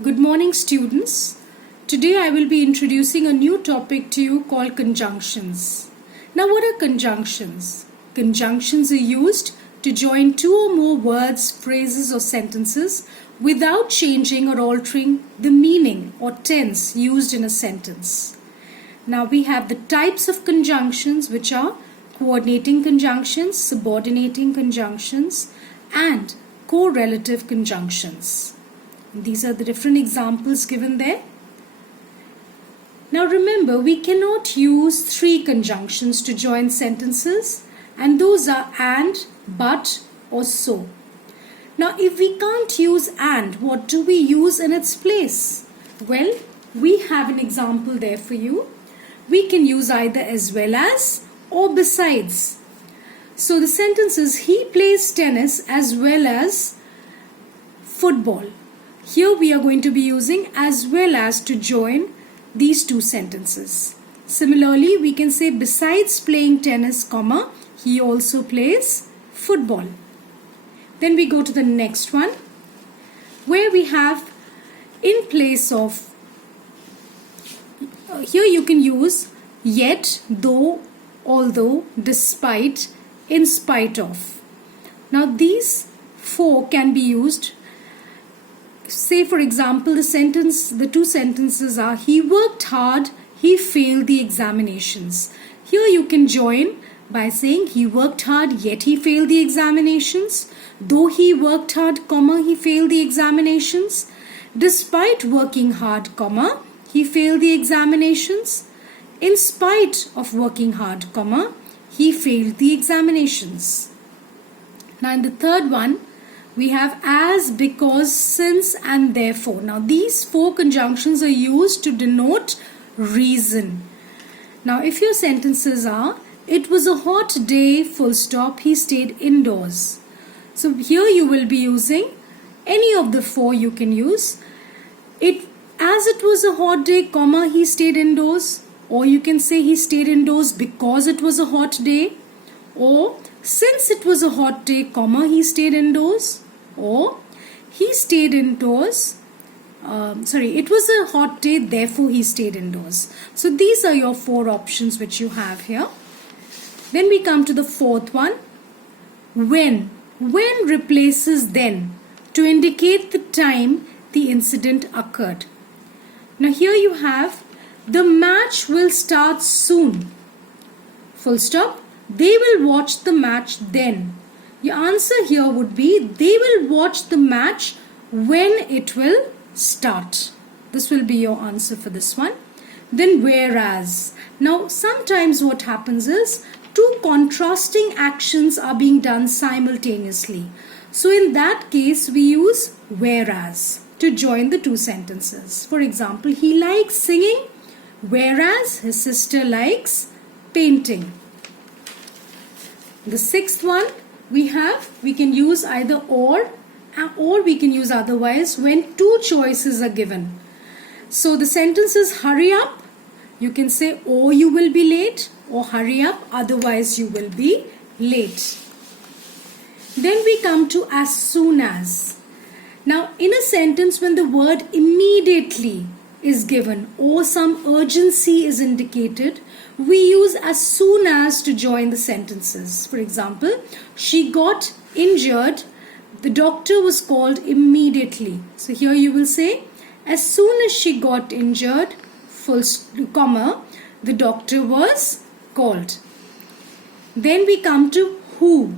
Good morning, students. Today I will be introducing a new topic to you called conjunctions. Now, what are conjunctions? Conjunctions are used to join two or more words, phrases or sentences without changing or altering the meaning or tense used in a sentence. Now, we have the types of conjunctions, which are coordinating conjunctions, subordinating conjunctions and correlative conjunctions. These are the different examples given there. Now remember, we cannot use three conjunctions to join sentences, and those are and, but or so. Now if we can't use and, what do we use in its place? Well, we have an example there for you. We can use either as well as or besides. So the sentence is, he plays tennis as well as football. Here we are going to be using as well as to join these two sentences. Similarly, we can say besides playing tennis, comma, he also plays football. Then we go to the next one, where we have in place of, here you can use yet, though, although, despite, in spite of. Now these four can be used. Say for example, the two sentences are, he worked hard, he failed the examinations. Here you can join by saying he worked hard yet he failed the examinations. Though he worked hard, comma, he failed the examinations. Despite working hard, comma, he failed the examinations. In spite of working hard, comma, he failed the examinations. Now in the third one, we have as, because, since and therefore. Now these four conjunctions are used to denote reason. Now if your sentences are, it was a hot day, full stop, he stayed indoors. So here you will be using any of the four you can use. As it was a hot day, comma, he stayed indoors. Or you can say he stayed indoors because it was a hot day. Or since it was a hot day, comma, he stayed indoors. Or he stayed indoors. It was a hot day, therefore he stayed indoors. So these are your four options which you have here. Then we come to the fourth one. When. When replaces then to indicate the time the incident occurred. Now here you have, the match will start soon. Full stop. They will watch the match then. Your answer here would be, they will watch the match when it will start. This will be your answer for this one. Then whereas. Now sometimes what happens is, two contrasting actions are being done simultaneously. So in that case we use whereas to join the two sentences. For example, he likes singing, whereas his sister likes painting. The sixth one, we can use either or we can use otherwise when two choices are given. So the sentence is, hurry up. You can say, or you will be late, or hurry up, otherwise you will be late. Then we come to as soon as. Now in a sentence when the word immediately is given or some urgency is indicated, we use as soon as to join the sentences. For example, she got injured, the doctor was called immediately. So here you will say, as soon as she got injured, comma, the doctor was called. Then we come to who.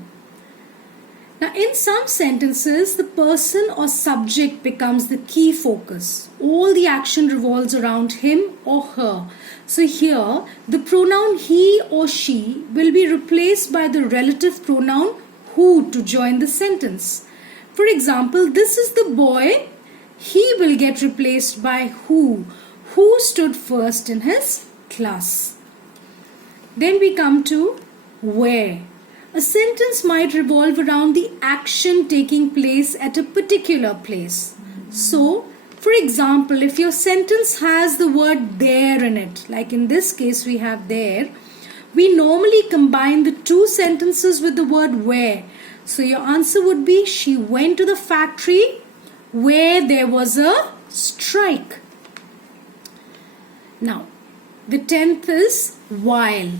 Now in some sentences, the person or subject becomes the key focus. All the action revolves around him or her. So here, the pronoun he or she will be replaced by the relative pronoun who to join the sentence. For example, this is the boy. He will get replaced by who stood first in his class. Then we come to where. A sentence might revolve around the action taking place at a particular place. So, for example, if your sentence has the word there in it, like in this case we have there, we normally combine the two sentences with the word where. So your answer would be, she went to the factory where there was a strike. Now, the 10th is while.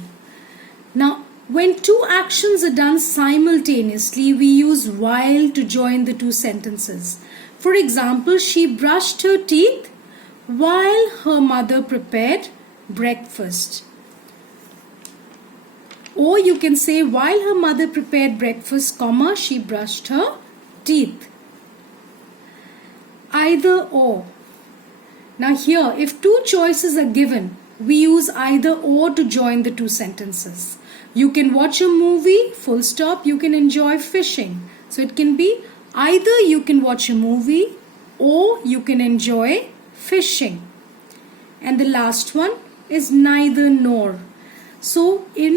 Now, when two actions are done simultaneously, we use while to join the two sentences. For example, she brushed her teeth while her mother prepared breakfast. Or you can say, while her mother prepared breakfast, comma, she brushed her teeth. Either or. Now here, if two choices are given, we use either or to join the two sentences. You can watch a movie, full stop, you can enjoy fishing. So it can be either you can watch a movie or you can enjoy fishing. And the last one is neither nor. So in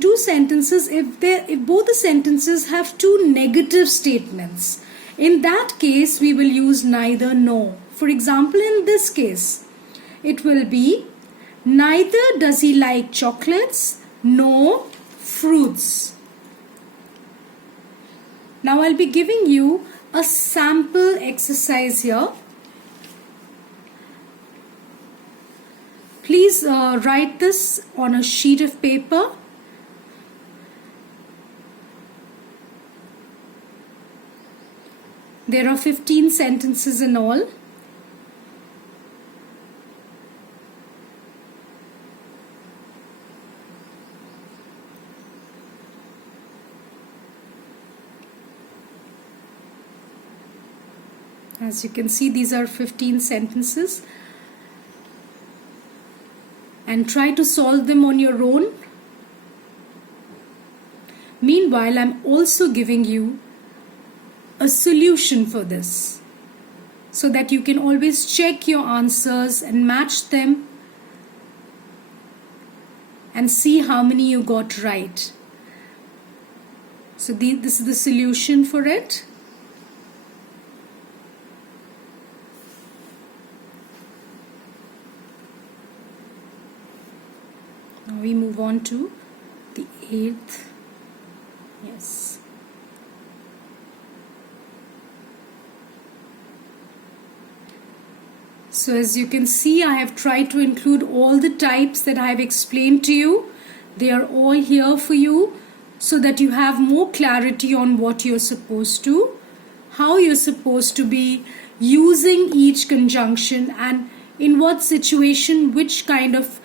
two sentences, if both the sentences have two negative statements, in that case we will use neither nor. For example, in this case, it will be neither does he like chocolates nor fruits. Now I'll be giving you a sample exercise here. Please write this on a sheet of paper. There are 15 sentences in all. As you can see, these are 15 sentences. And try to solve them on your own. Meanwhile, I'm also giving you a solution for this, so that you can always check your answers and match them and see how many you got right. So this is the solution for it. Now we move on to the 8th. Yes. So as you can see, I have tried to include all the types that I have explained to you. They are all here for you so that you have more clarity on what you're supposed to, how you're supposed to be using each conjunction, and in what situation which kind of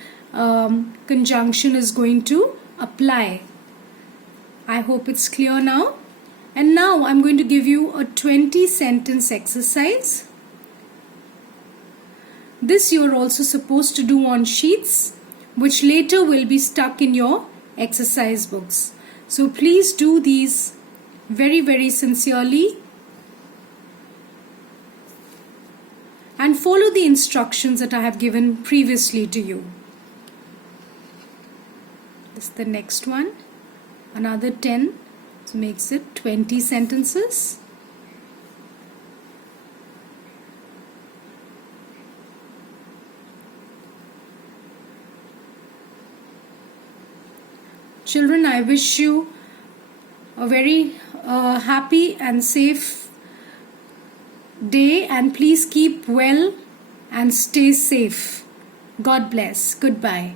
conjunction is going to apply. I hope it's clear now. And now I'm going to give you a 20 sentence exercise. This you're also supposed to do on sheets, which later will be stuck in your exercise books. So please do these very, very sincerely and follow the instructions that I have given previously to you. This is the next one. Another 10, so makes it 20 sentences. Children, I wish you a very happy and safe day, and please keep well and stay safe. God bless. Goodbye.